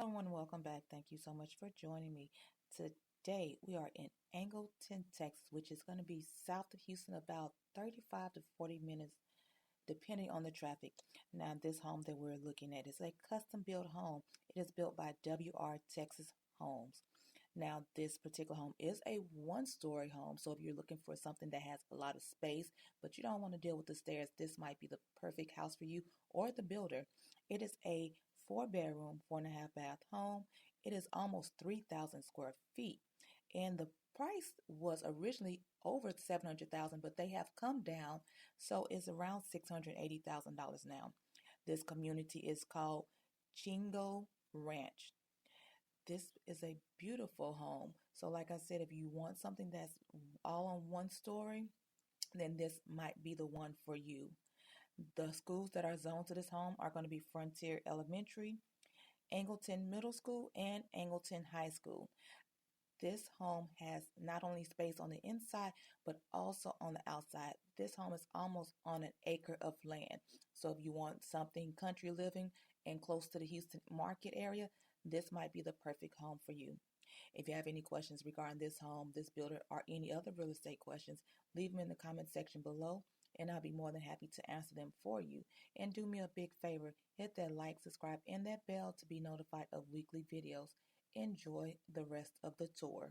Hello and welcome back. Thank you so much for joining me. Today we are in Angleton, Texas, which is going to be south of Houston, about 35 to 40 minutes, depending on the traffic. Now, this home that we're looking at is a custom built home. It is built by WR Texas Homes. Now, this particular home is a one-story home, so if you're looking for something that has a lot of space, but you don't want to deal with the stairs, this might be the perfect house for you or the builder. It is a 4-bedroom, 4.5 bath home. It is almost 3,000 square feet, and the price was originally over 700,000, but they have come down, so it's around $680,000 now. This community is called Chingo Ranch. This is a beautiful home. So like I said, if you want something that's all on one story, then this might be the one for you. The schools that are zoned to this home are going to be Frontier Elementary, Angleton Middle School, and Angleton High School. This home has not only space on the inside, but also on the outside. This home is almost on an acre of land. So if you want something country living and close to the Houston market area, this might be the perfect home for you. If you have any questions regarding this home, this builder, or any other real estate questions, leave them in the comment section below, and I'll be more than happy to answer them for you. And do me a big favor, hit that like, subscribe, and that bell to be notified of weekly videos. Enjoy the rest of the tour.